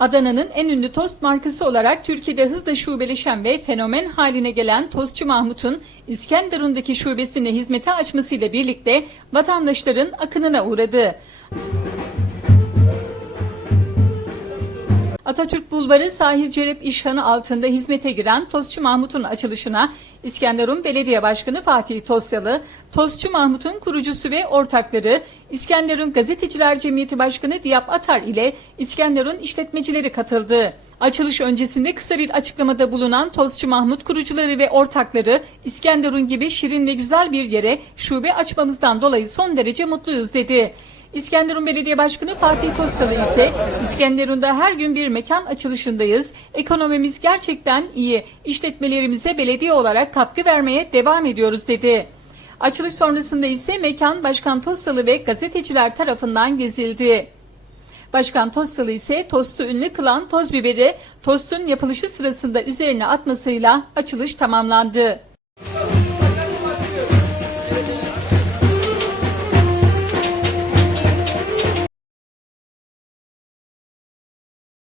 Adana'nın en ünlü tost markası olarak Türkiye'de hızla şubeleşen ve fenomen haline gelen Tostçu Mahmut'un İskenderun'daki şubesini hizmete açmasıyla birlikte vatandaşların akınına uğradı. Atatürk Bulvarı Sahil Cerep İşhanı altında hizmete giren Tostçu Mahmut'un açılışına İskenderun Belediye Başkanı Fatih Tosyalı, Tostçu Mahmut'un kurucusu ve ortakları İskenderun Gazeteciler Cemiyeti Başkanı Diyap Atar ile İskenderun işletmecileri katıldı. Açılış öncesinde kısa bir açıklamada bulunan Tostçu Mahmut kurucuları ve ortakları İskenderun gibi şirin ve güzel bir yere şube açmamızdan dolayı son derece mutluyuz dedi. İskenderun Belediye Başkanı Fatih Tosyalı ise İskenderun'da her gün bir mekan açılışındayız. Ekonomimiz gerçekten iyi. İşletmelerimize belediye olarak katkı vermeye devam ediyoruz dedi. Açılış sonrasında ise mekan Başkan Tosyalı ve gazeteciler tarafından gezildi. Başkan Tostalı ise tostu ünlü kılan toz biberi tostun yapılışı sırasında üzerine atmasıyla açılış tamamlandı.